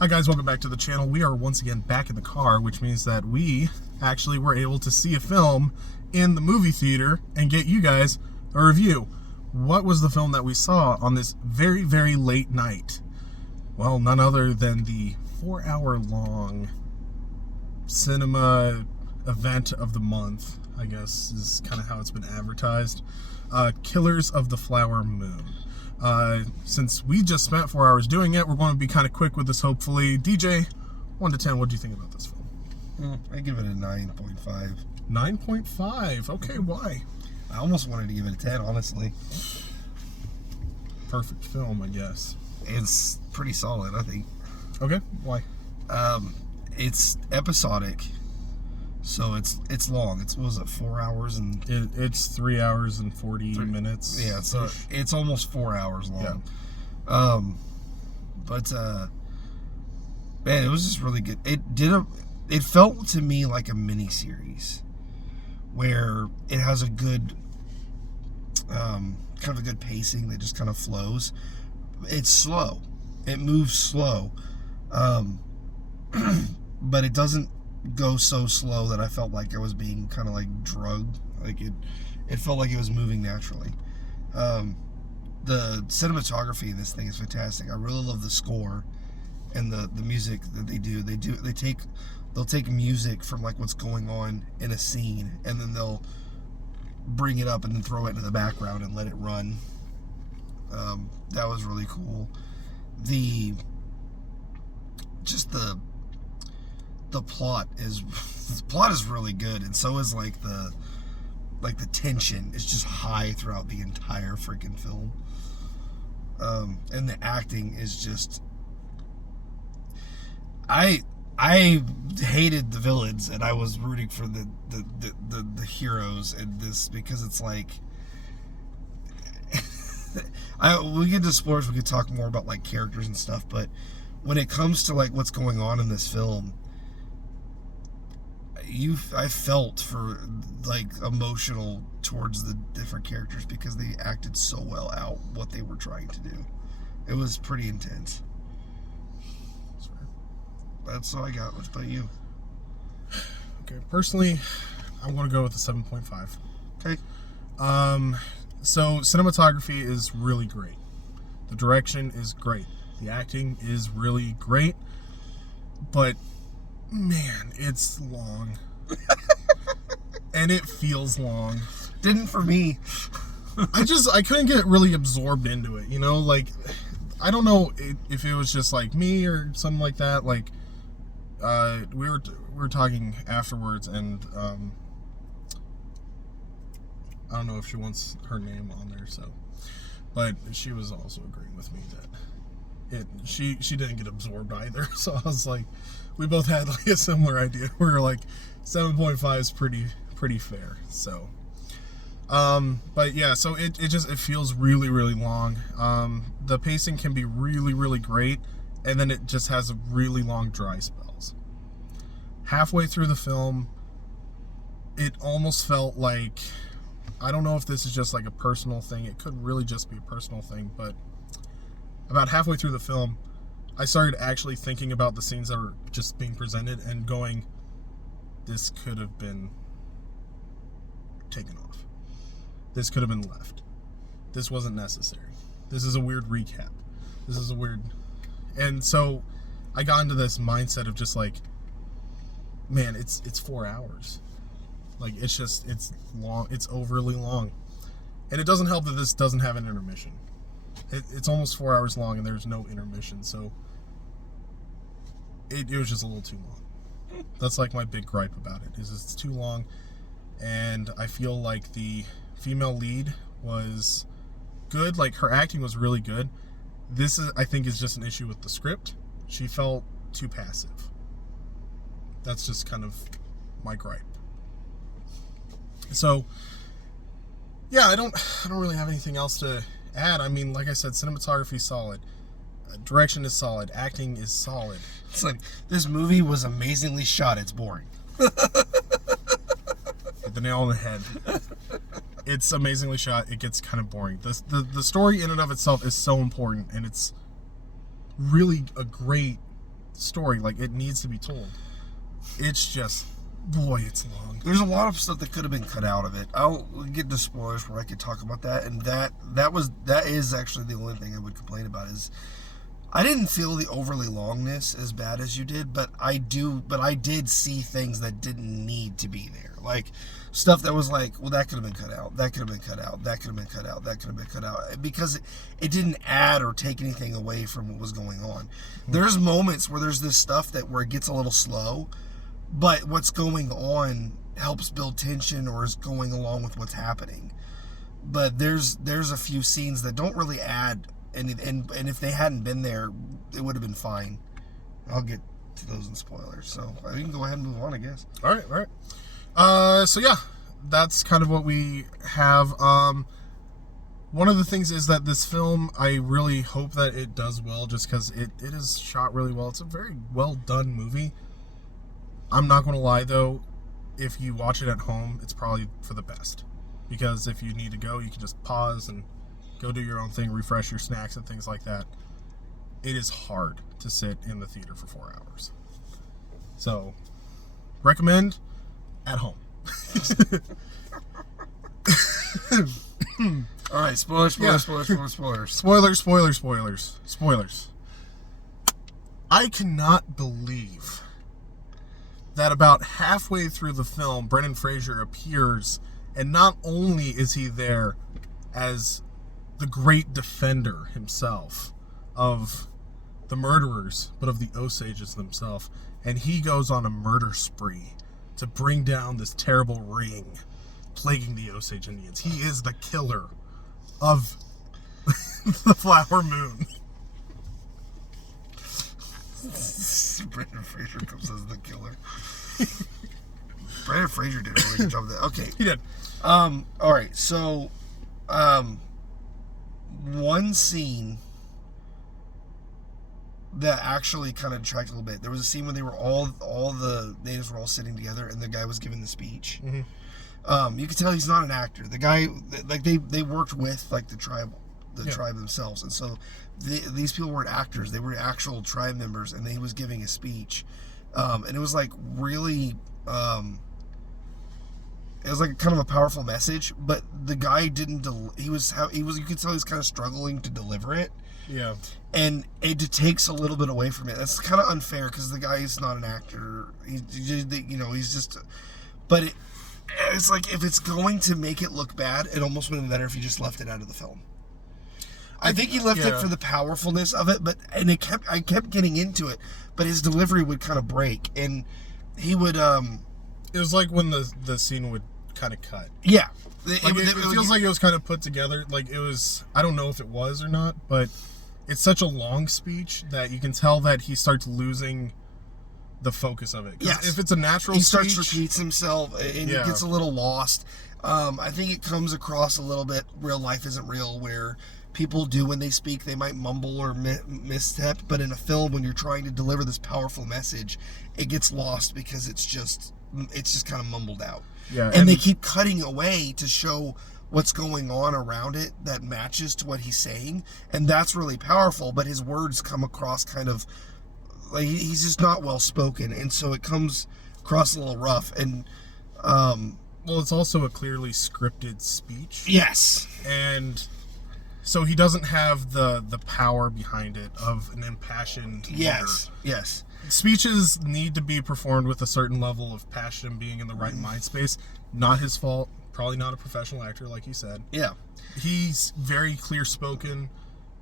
Hi guys, welcome back to the channel. We are once again back in the car, which means that we actually were able to see a film in the movie theater and get you guys a review. What was the film that we saw on this very, very late night? Well, none other than the 4-hour-long cinema event of the month, I guess is kind of how it's been advertised. Killers of the Flower Moon. Since we just spent 4 hours doing it, we're going to be kind of quick with this, hopefully. DJ, 1 to 10, what do you think about this film? I give it a 9.5. 9.5. Okay, why? I almost wanted to give it a 10, honestly. Perfect film, I guess. It's pretty solid, I think. Okay, why? It's episodic, so it's long. What was it, 4 hours and... It's 3 hours and 40 minutes. Yeah, so it's almost 4 hours long. Yeah. But man, it was just really good. It felt to me like a mini series where it has a good kind of a good pacing that just kind of flows. It's slow. It moves slow. But it doesn't go so slow that I felt like I was being kind of like drugged. Like it felt like it was moving naturally. The cinematography in this thing is fantastic. I really love the score and the music that they do. They'll take music from like what's going on in a scene, and then they'll bring it up and then throw it into the background and let it run. That was really cool. The plot is really good, and so is like the tension is just high throughout the entire freaking film. And the acting is just, I hated the villains, and I was rooting for the heroes in this, because it's like we get into sports, we could talk more about like characters and stuff, but when it comes to like what's going on in this film, I felt for like emotional towards the different characters because they acted so well out what they were trying to do. It was pretty intense. That's all I got. What about you? Okay, personally, I'm going to go with a 7.5. Okay. So cinematography is really great. The direction is great. The acting is really great. But man, it's long. And it feels long. Didn't for me. I couldn't get really absorbed into it, you know? Like, I don't know if it was just like me or something like that. Like, we were talking afterwards, and I don't know if she wants her name on there, so, but she was also agreeing with me that she didn't get absorbed either. So I was like, we both had like a similar idea. We were like, 7.5 is pretty fair. So, but yeah, so it feels really, really long. The pacing can be really, really great, and then it just has a really long dry spells. Halfway through the film, it almost felt like, I don't know if this is just like a personal thing. It could really just be a personal thing, but about halfway through the film, I started actually thinking about the scenes that were just being presented and going, this could have been taken off. This could have been left. This wasn't necessary. This is a weird recap. This is a weird... And so I got into this mindset of just like, man, it's 4 hours. Like, it's long. It's overly long. And it doesn't help that this doesn't have an intermission. It's almost 4 hours long, and there's no intermission, so it was just a little too long. That's like my big gripe about it, is it's too long, and I feel like the female lead was good. Like, her acting was really good. I think is just an issue with the script. She felt too passive. That's just kind of my gripe. So, yeah, I don't really have anything else to add. I mean, like I said, cinematography is solid. Direction is solid. Acting is solid. It's like, this movie was amazingly shot. It's boring. Hit the nail on the head. It's amazingly shot. It gets kind of boring. The story in and of itself is so important, and it's really a great story. Like, it needs to be told. It's just, boy, it's long. There's a lot of stuff that could have been cut out of it. I'll get into spoilers where I could talk about that, and that is actually the only thing I would complain about is I didn't feel the overly longness as bad as you did, but I did see things that didn't need to be there. Like stuff that was like, well, that could have been cut out. That could have been cut out. That could have been cut out. That could have been cut out. Because it didn't add or take anything away from what was going on. There's moments where there's this stuff where it gets a little slow, but what's going on helps build tension or is going along with what's happening. But there's a few scenes that don't really add, and if they hadn't been there, it would have been fine. I'll get to those in spoilers, so we can go ahead and move on, I guess. All right. So yeah, that's kind of what we have. One of the things is that this film, I really hope that it does well, just because it is shot really well. It's a very well done movie. I'm not going to lie, though, if you watch it at home, it's probably for the best. Because if you need to go, you can just pause and go do your own thing, refresh your snacks and things like that. It is hard to sit in the theater for 4 hours. So, recommend at home. All right, spoilers. Spoilers. I cannot believe that about halfway through the film, Brendan Fraser appears, and not only is he there as the great defender himself of the murderers, but of the Osages themselves, and he goes on a murder spree to bring down this terrible ring plaguing the Osage Indians. He is the killer of the Flower Moon. Brendan Fraser comes as the killer. Brendan Fraser did a really good job of that. Okay. He did. All right, so one scene that actually kind of detracted a little bit. There was a scene where they were all the natives were all sitting together, and the guy was giving the speech. Mm-hmm. You could tell he's not an actor. The guy, like they worked with like the tribe themselves, and so these people weren't actors. They were actual tribe members, and he was giving a speech, and it was like really. It was like kind of a powerful message, but the guy didn't. You could tell he was kind of struggling to deliver it. Yeah, and it takes a little bit away from it. That's kind of unfair because the guy is not an actor. He's just. But it's like if it's going to make it look bad, it almost would have been better if you just left it out of the film. I think he left it for the powerfulness of it, I kept getting into it, but his delivery would kind of break, and he would. It was like when the scene would kind of cut. Yeah. It feels like it was kind of put together. Like it was, I don't know if it was or not, but it's such a long speech that you can tell that he starts losing the focus of it. Yes. If it's a natural he speech, starts repeats himself, and he gets a little lost. I think it comes across a little bit real life isn't real, where people do when they speak, they might mumble or misstep, but in a film, when you're trying to deliver this powerful message, it gets lost because it's just kind of mumbled out. Yeah, and they keep cutting away to show what's going on around it that matches to what he's saying, and that's really powerful, but his words come across kind of like he's just not well spoken, and so it comes across a little rough. And well, it's also a clearly scripted speech. Yes. And so he doesn't have the power behind it of an impassioned leader. Yes. Speeches need to be performed with a certain level of passion and being in the right mind space. Not his fault. Probably not a professional actor, like you said. Yeah. He's very clear spoken,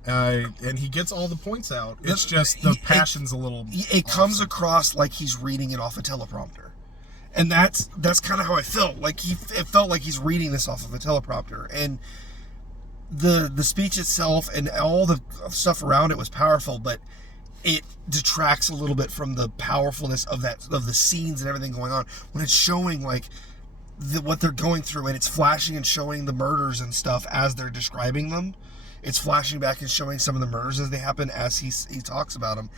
and he gets all the points out. It's just the passion's a little. It comes across like he's reading it off a teleprompter, and that's kind of how I felt. Like it felt like he's reading this off of a teleprompter, and the speech itself and all the stuff around it was powerful, but it detracts a little bit from the powerfulness of the scenes and everything going on when it's showing like what they're going through, and it's flashing and showing the murders and stuff as they're describing them. It's flashing back and showing some of the murders as they happen as he talks about them,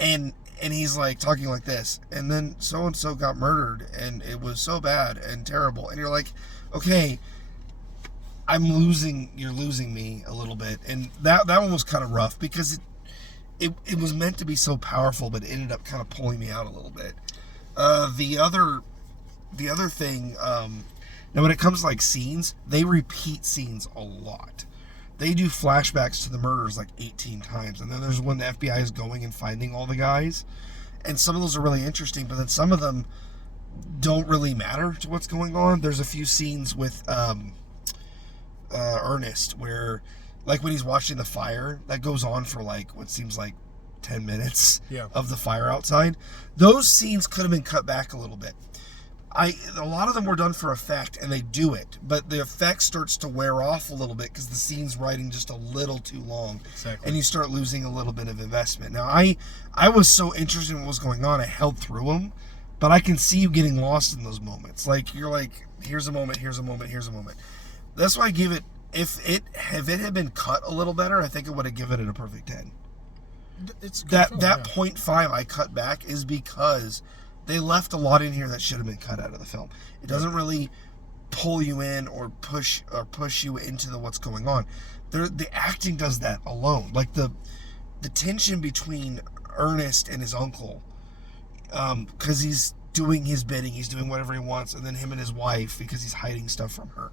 and he's like talking like this, and then so and so got murdered, and it was so bad and terrible, and you're like, okay, you're losing me a little bit, and that one was kind of rough because it was meant to be so powerful, but it ended up kind of pulling me out a little bit. The other thing, now when it comes to like scenes, they repeat scenes a lot. They do flashbacks to the murders like 18 times, and then there's when the FBI is going and finding all the guys, and some of those are really interesting, but then some of them don't really matter to what's going on. There's a few scenes with Ernest where, like when he's watching the fire, that goes on for like what seems like 10 minutes of the fire outside. Those scenes could have been cut back a little bit. A lot of them were done for effect, and they do it, but the effect starts to wear off a little bit because the scene's writing just a little too long, and you start losing a little bit of investment. Now, I was so interested in what was going on, I held through them, but I can see you getting lost in those moments. Like, you're like, here's a moment, here's a moment, here's a moment. That's why I give it, if it had been cut a little better, I think I would have given it a perfect 10. It's that 0.5 I cut back is because they left a lot in here that should have been cut out of the film. It doesn't really pull you in or push you into what's going on. The acting does that alone. Like the tension between Ernest and his uncle, because he's doing his bidding, he's doing whatever he wants, and then him and his wife because he's hiding stuff from her.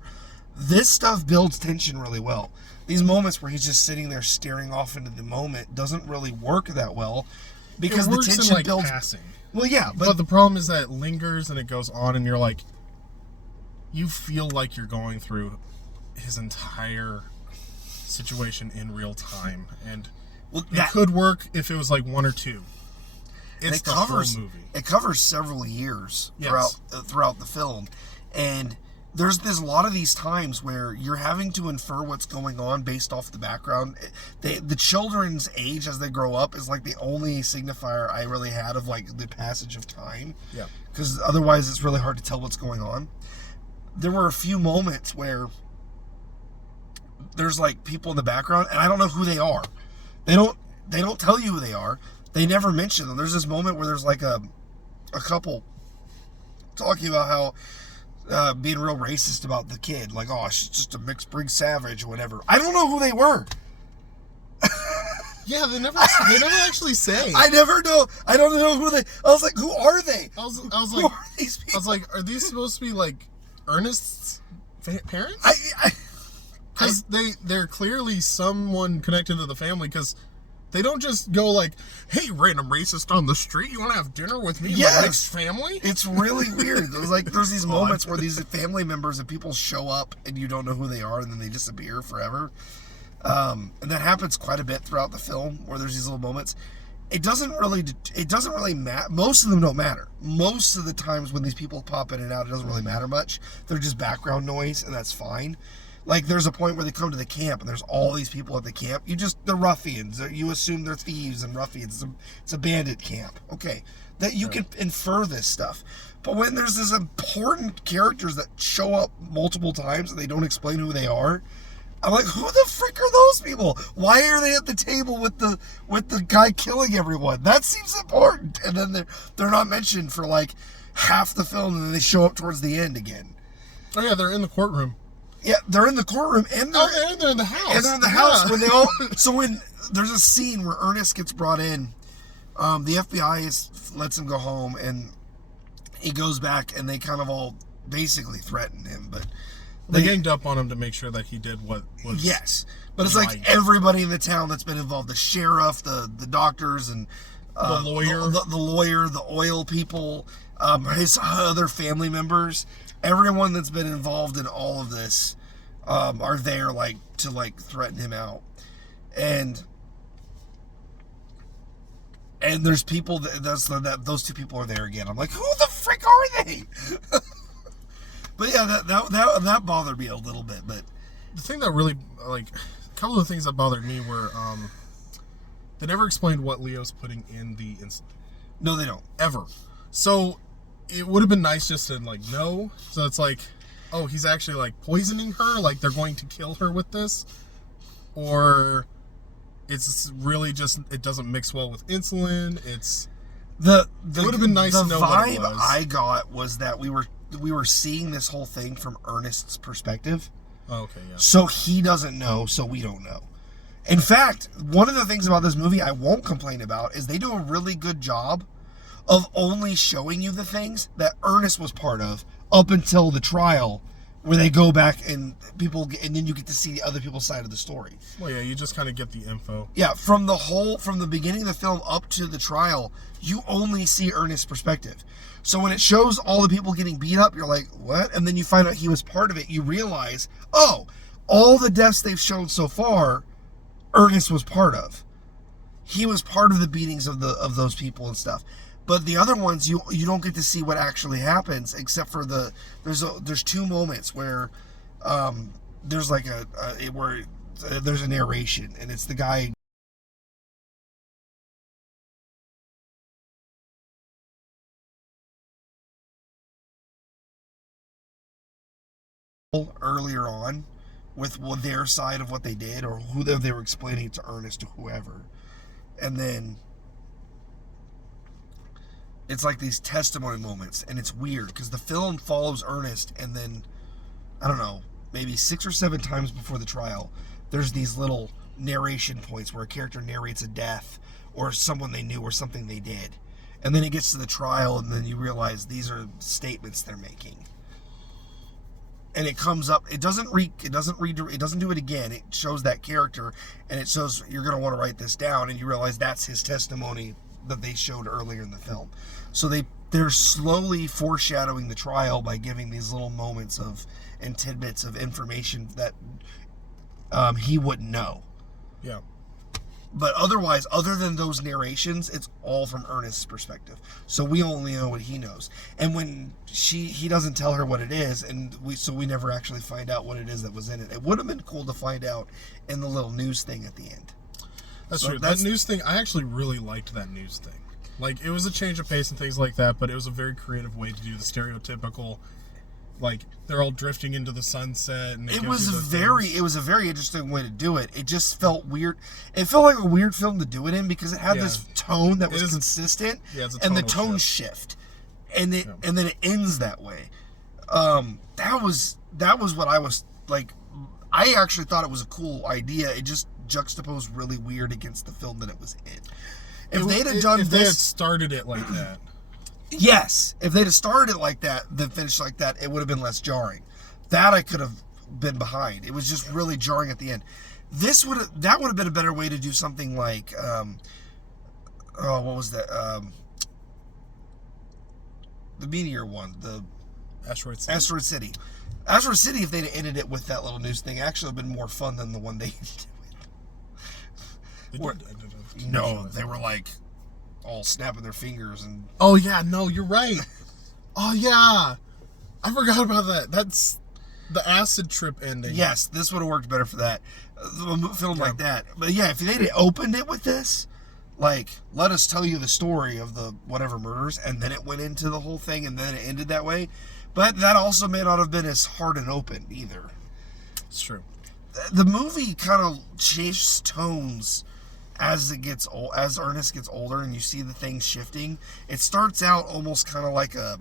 This stuff builds tension really well. These moments where he's just sitting there staring off into the moment doesn't really work that well because the tension builds. Passing. Well, yeah, but the problem is that it lingers and it goes on, and you're like, you feel like you're going through his entire situation in real time, and it could work if it was like 1 or 2. It's the whole movie. It covers several years throughout the film, and there's a lot of these times where you're having to infer what's going on based off the background. The children's age as they grow up is like the only signifier I really had of like the passage of time. Yeah. Because otherwise it's really hard to tell what's going on. There were a few moments where there's like people in the background and I don't know who they are. They don't tell you who they are. They never mention them. There's this moment where there's like a couple talking about how being real racist about the kid, like, oh, she's just a mixed breed savage or whatever. I don't know who they were. Yeah, they never actually say. I never know. I don't know who they. I was like, who are they? I was who like, are these people? I was like, are these supposed to be like Ernest's parents? Because they're clearly someone connected to the family. Because they don't just go like, hey, random racist on the street, you want to have dinner with me? Yeah, my next family? It's really weird. There's these moments where these family members and people show up and you don't know who they are and then they disappear forever. And that happens quite a bit throughout the film where there's these little moments. It doesn't really matter. Most of them don't matter. Most of the times when these people pop in and out, it doesn't really matter much. They're just background noise and that's fine. Like, there's a point where they come to the camp and there's all these people at the camp. They're ruffians. You assume they're thieves and ruffians. It's a bandit camp. Okay. That you can infer this stuff. But when there's these important characters that show up multiple times and they don't explain who they are, I'm like, who the frick are those people? Why are they at the table with the guy killing everyone? That seems important. And then they're not mentioned for like half the film and then they show up towards the end again. Oh yeah, they're in the courtroom. Yeah, they're in the courtroom and they're in the house. And they're in the house when they all. So when there's a scene where Ernest gets brought in, the FBI lets him go home, and he goes back, and they kind of all basically threaten him, but they ganged up on him to make sure that he did what was. Yes, but it's like everybody in the town that's been involved: the sheriff, the doctors, and the lawyer, the lawyer, the oil people, his other family members. Everyone that's been involved in all of this are there to threaten him out, and there's people that those two people are there again. I'm like, who the frick are they? But yeah, that bothered me a little bit. But the thing that really a couple of things that bothered me were they never explained what Leo's putting in the insulin. No, they don't ever. So. It would have been nice just to know. So it's like, oh, he's actually poisoning her. Like they're going to kill her with this, or it's really just it doesn't mix well with insulin. It would have been nice to know what it was. The vibe I got was that we were seeing this whole thing from Ernest's perspective. Oh, okay, yeah. So he doesn't know, so we don't know. In fact, one of the things about this movie I won't complain about is they do a really good job of only showing you the things that Ernest was part of up until the trial, where they go back and then you get to see the other people's side of the story. Well, yeah, you just kind of get the info. Yeah, from the beginning of the film up to the trial, you only see Ernest's perspective. So when it shows all the people getting beat up, you're like, what? And then you find out he was part of it. You realize, oh, all the deaths they've shown so far, Ernest was part of. He was part of the beatings of those people and stuff. But the other ones, you don't get to see what actually happens, except for there's two moments where there's like there's a narration, and it's the guy earlier on with their side of what they did, or who they were explaining to Ernest, to whoever, and then it's like these testimony moments, and it's weird because the film follows Ernest, and then I don't know, maybe 6 or 7 times before the trial, there's these little narration points where a character narrates a death or someone they knew or something they did, and then it gets to the trial, and then you realize these are statements they're making, and it comes up. It doesn't do it again. It shows that character, and it shows you're gonna want to write this down, and you realize that's his testimony that they showed earlier in the film. So they're slowly foreshadowing the trial by giving these little moments and tidbits of information that he wouldn't know. Yeah. But otherwise, other than those narrations, it's all from Ernest's perspective. So we only know what he knows. And when he doesn't tell her what it is, and we never actually find out what it is that was in it. It would have been cool to find out in the little news thing at the end. That's true. That news thing, I actually really liked that news thing. Like, it was a change of pace and things like that, but it was a very creative way to do the stereotypical, like, they're all drifting into the sunset. And it was a very interesting way to do it. It just felt weird. It felt like a weird film to do it in because it had this tone that was consistent, and the tone shift, and then it ends that way. That was what I was like. I actually thought it was a cool idea. It just juxtaposed really weird against the film that it was in. If they had started it like that. Yes. If they'd have started it like that, then finished like that, it would have been less jarring. That I could have been behind. It was just really jarring at the end. That would have been a better way to do something like, what was that? The Meteor one, the Asteroid City. Asteroid City, if they'd have ended it with that little news thing, actually would have been more fun than the one they No, they were like all snapping their fingers and. Oh yeah, no, you're right. Oh yeah, I forgot about that. That's the acid trip ending. Yes, this would have worked better for that. A film like that. But yeah, if they'd opened it with this, like, let us tell you the story of the whatever murders, and then it went into the whole thing, and then it ended that way. But that also may not have been as hard and open either. It's true. The movie kind of changes tones as Ernest gets older, and you see the things shifting. It starts out almost kind of like a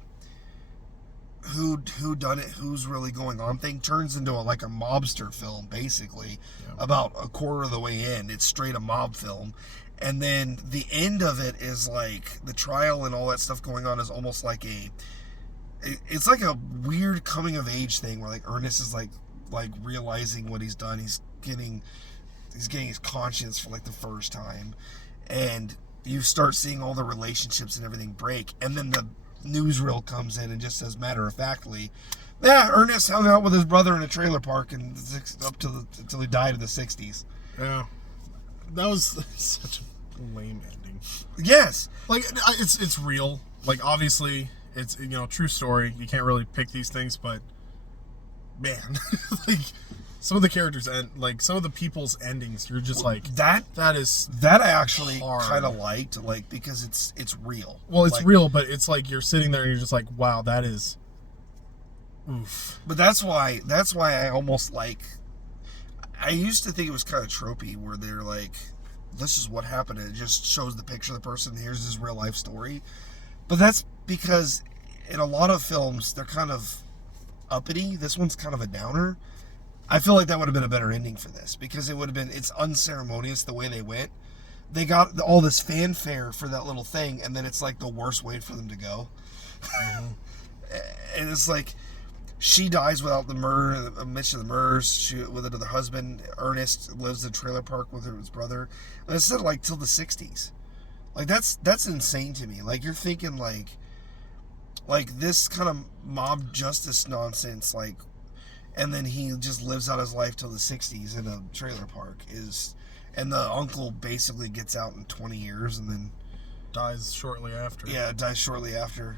who done it, who's really going on thing. Turns into a mobster film, basically. About a quarter of the way in, it's straight a mob film. And then the end of it is like the trial and all that stuff going on is almost like it's like a weird coming of age thing where like Ernest is like realizing what he's done. He's getting his conscience for like the first time, and you start seeing all the relationships and everything break, and then the newsreel comes in and just says matter-of-factly, Ernest hung out with his brother in a trailer park and until he died in the 60s. Yeah, that was such a lame ending. Yes, like it's real. Like, obviously it's true story. You can't really pick these things, but man, like. Some of the characters and like some of the people's endings, you're just like that I actually kind of liked, like, because it's real. Well, it's real, but it's like you're sitting there and you're just like, wow, that is oof. But that's why I almost like. I used to think it was kind of tropey where they're like, this is what happened, and it just shows the picture of the person. Here's his real life story. But that's because in a lot of films they're kind of uppity. This one's kind of a downer. I feel like that would have been a better ending for this, because it would have been, it's unceremonious the way they went. They got all this fanfare for that little thing, and then it's like the worst way for them to go. Mm-hmm. And it's like, she dies without the murder, a mention of the murders, with another husband. Ernest lives in a trailer park with his brother. And it's said like till the 60s. Like that's insane to me. Like, you're thinking like this kind of mob justice nonsense, like, and then he just lives out his life till the 60s in a trailer park and the uncle basically gets out in 20 years and then dies shortly after. Yeah, dies shortly after.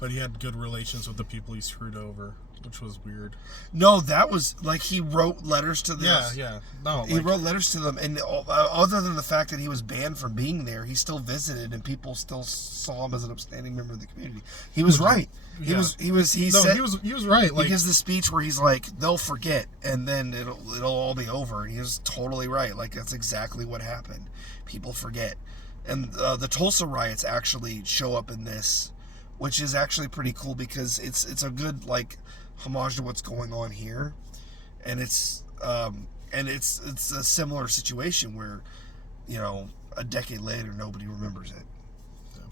But he had good relations with the people he screwed over, which was weird. No, that was like, he wrote letters to them. Yeah. No, he wrote letters to them, and other than the fact that he was banned from being there, he still visited, and people still saw him as an upstanding member of the community. He was right. He was right. Like, he gives the speech where he's like, they'll forget, and then it'll all be over. And he was totally right. Like, that's exactly what happened. People forget. And the Tulsa riots actually show up in this, which is actually pretty cool, because it's a good, like, homage to what's going on here. And it's a similar situation where, you know, a decade later nobody remembers it.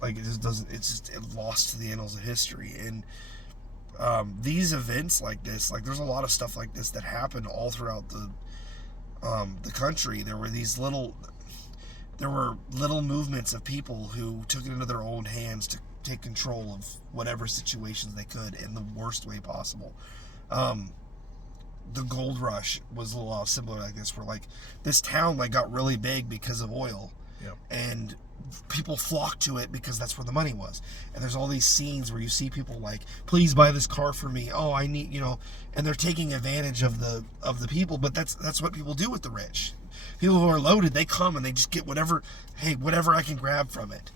Like, it just doesn't, it's just lost to the annals of history. And these events like this, like, there's a lot of stuff like this that happened all throughout the country. There were little movements of people who took it into their own hands to take control of whatever situations they could in the worst way possible. The gold rush was a lot similar like this, where like this town like got really big because of oil. Yep. And people flocked to it because that's where the money was. And there's all these scenes where you see people like, please buy this car for me. Oh, I need, you know, and they're taking advantage of the people, but that's what people do with the rich. People who are loaded, they come and they just get whatever I can grab from it.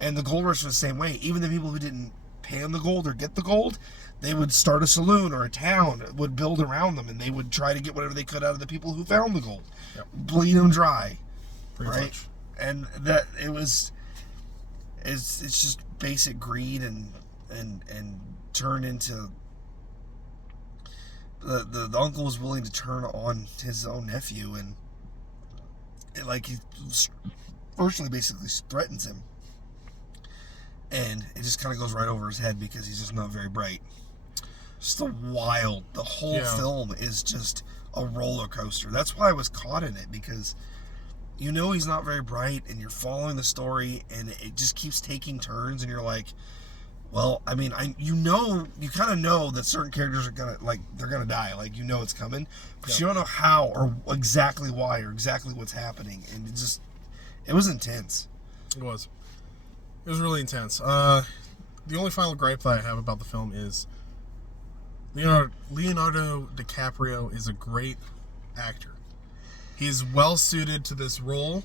And the gold rush was the same way. Even the people who didn't pay on the gold or get the gold, they would start a saloon, or a town would build around them, and they would try to get whatever they could out of the people who found the gold. Yep. Bleed them dry. Pretty right? much. And that it's just basic greed and turn into the uncle was willing to turn on his own nephew, and he virtually basically threatens him. And it just kind of goes right over his head because he's just not very bright. Just the whole film is just a roller coaster. That's why I was caught in it, because you know he's not very bright, and you're following the story, and it just keeps taking turns, and you're like, well, I mean, you kind of know that certain characters are they're gonna die, like, you know it's coming, but you don't know how or exactly why or exactly what's happening, and it was intense. It was really intense. The only final gripe that I have about the film is Leonardo DiCaprio is a great actor. He's well suited to this role.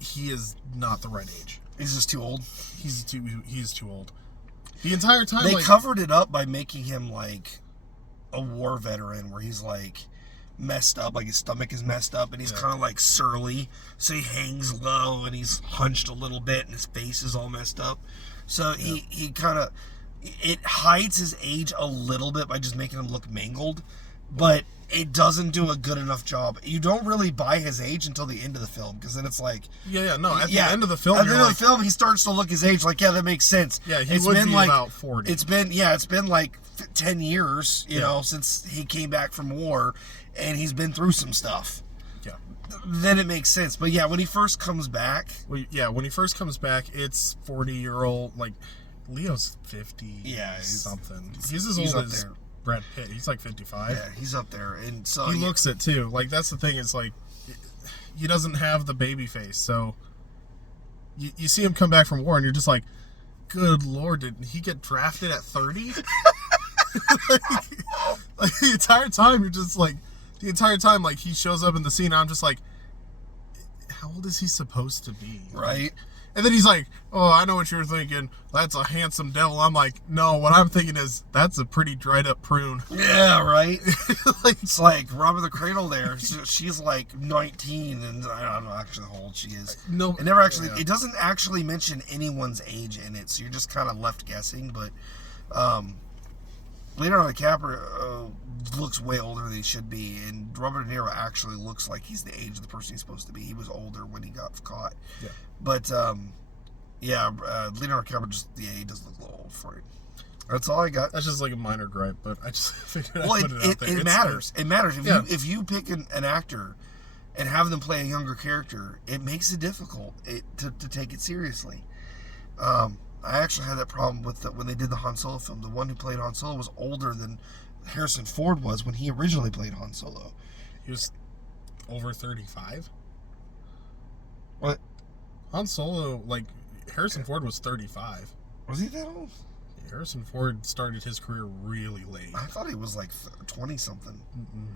He is not the right age. He's just too old. He's too old. The entire time they covered it up by making him like a war veteran, where he's like messed up, like his stomach is messed up, and he's kind of like surly, so he hangs low and he's hunched a little bit, and his face is all messed up. So he kind of, it hides his age a little bit by just making him look mangled, but it doesn't do a good enough job. You don't really buy his age until the end of the film, because then it's like... At the end of the film, at the end of the film, he starts to look his age, like, yeah, that makes sense. Yeah, he would be about 40. It's been like 10 years, you know, since he came back from war, and he's been through some stuff. Yeah. Then it makes sense. But yeah, when he first comes back... it's 40-year-old, like, Leo's 50 something. He's as old as Brad Pitt. He's like 55. Yeah, he's up there. And so he looks it too. Like, that's the thing, is like, he doesn't have the baby face. So you see him come back from war, and you're just like, good Lord, did he get drafted at 30? like the entire time, you're just like, like, he shows up in the scene, I'm just like, how old is he supposed to be? Right. And then he's like, oh, I know what you're thinking. That's a handsome devil. I'm like, no, what I'm thinking is, that's a pretty dried up prune. Yeah, right? It's like Robin the Cradle there. She's like 19, and I don't know actually how old she is. No. It doesn't actually mention anyone's age in it, so you're just kind of left guessing. But Leonardo DiCaprio looks way older than he should be, and Robert De Niro actually looks like he's the age of the person he's supposed to be. He was older when he got caught. Yeah. But, Leonardo DiCaprio, just, he does look a little old for it. That's all I got. That's just like a minor gripe, but I just figured Well, I'd put it out there. It matters. It matters. If you pick an actor and have them play a younger character, it makes it difficult to take it seriously. I actually had that problem with when they did the Han Solo film. The one who played Han Solo was older than Harrison Ford was when he originally played Han Solo. He was over 35? What? Han Solo, like, Harrison Ford was 35. Was he that old? Harrison Ford started his career really late. I thought he was like 20-something.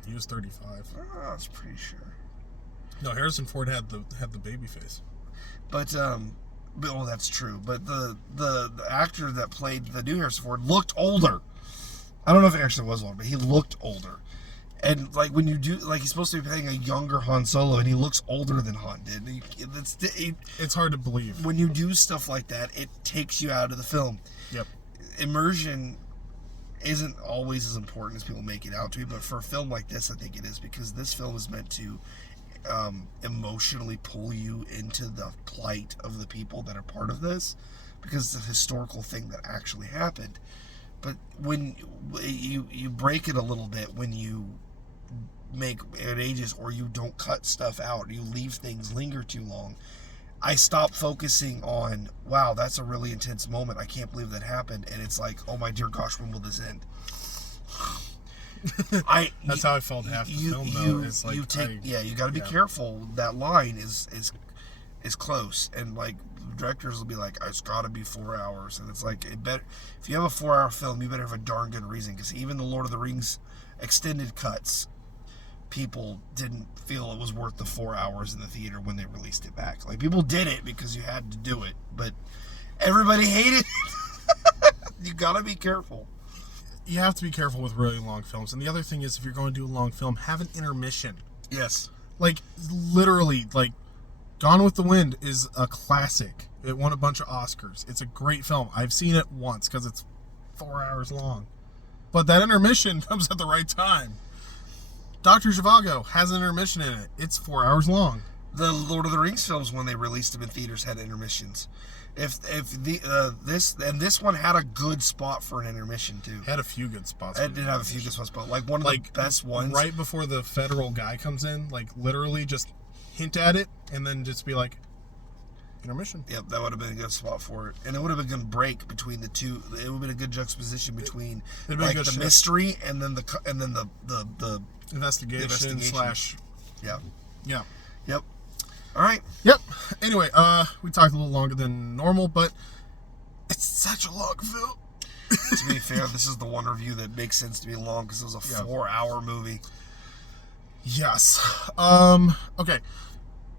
He was 35. I was pretty sure. No, Harrison Ford had the baby face. But well, that's true. But the actor that played the new Harrison Ford looked older. I don't know if it actually was older, but he looked older. And like when you do, like he's supposed to be playing a younger Han Solo, and he looks older than Han did. It's hard to believe. When you do stuff like that, it takes you out of the film. Yep. Immersion isn't always as important as people make it out to be, but for a film like this, I think it is, because this film is meant to emotionally pull you into the plight of the people that are part of this, because it's a historical thing that actually happened. But when you break it a little bit when you make it ages, or you don't cut stuff out, you leave things linger too long, I stop focusing on, wow, that's a really intense moment, I can't believe that happened, and it's like, oh my dear gosh, when will this end? That's how I felt half the film, though. It's like, you got to be careful. That line is close, and like directors will be like, it's got to be 4 hours, and it's like, if you have a 4-hour film, you better have a darn good reason, because even the Lord of the Rings extended cuts, people didn't feel it was worth the 4 hours in the theater when they released it back. Like, people did it because you had to do it, but everybody hated it. You gotta be careful. You have to be careful with really long films. And the other thing is, if you're going to do a long film, have an intermission. Yes. Like, literally, like, Gone with the Wind is a classic. It won a bunch of Oscars. It's a great film. I've seen it once because it's 4 hours long. But that intermission comes at the right time. Dr. Zhivago has an intermission in it. It's 4 hours long. The Lord of the Rings films, when they released them in theaters, had intermissions. This one had a good spot for an intermission too. Had a few good spots. It did have a few good spots, but like one of the best ones, right before the federal guy comes in, like literally just hint at it and then just be like, intermission. Yep, that would have been a good spot for it, and it would have been a good break between the two. It would have been a good juxtaposition between like the shift. Mystery and then the investigation slash. Yeah. Yep. All right. Yep. Anyway, we talked a little longer than normal, but it's such a long film. To be fair, this is the one review that makes sense to be long because it was a 4-hour movie. Yes. Okay.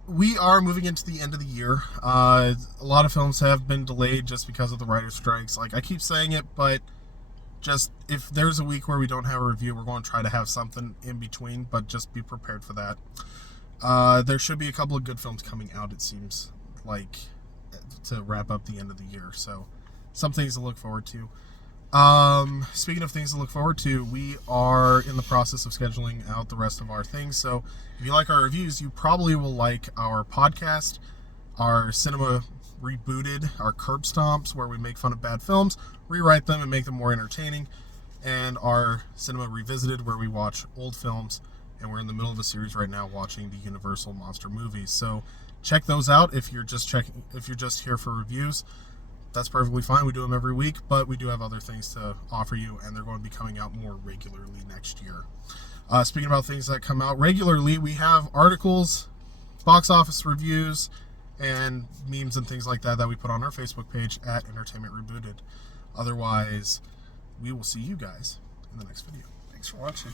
We are moving into the end of the year. A lot of films have been delayed just because of the writer's strikes. Like, I keep saying it, but just if there's a week where we don't have a review, we're going to try to have something in between, but just be prepared for that. There should be a couple of good films coming out, it seems like, to wrap up the end of the year. So, some things to look forward to. Speaking of things to look forward to, we are in the process of scheduling out the rest of our things. So, if you like our reviews, you probably will like our podcast, our cinema rebooted, our curb stomps, where we make fun of bad films, rewrite them, and make them more entertaining, and our cinema revisited, where we watch old films. And we're in the middle of a series right now watching the Universal monster movies. So check those out if you're just here for reviews. That's perfectly fine. We do them every week, but we do have other things to offer you, and they're going to be coming out more regularly next year. Speaking about things that come out regularly, we have articles, box office reviews, and memes and things like that we put on our Facebook page at Entertainment Rebooted. Otherwise, we will see you guys in the next video. Thanks for watching.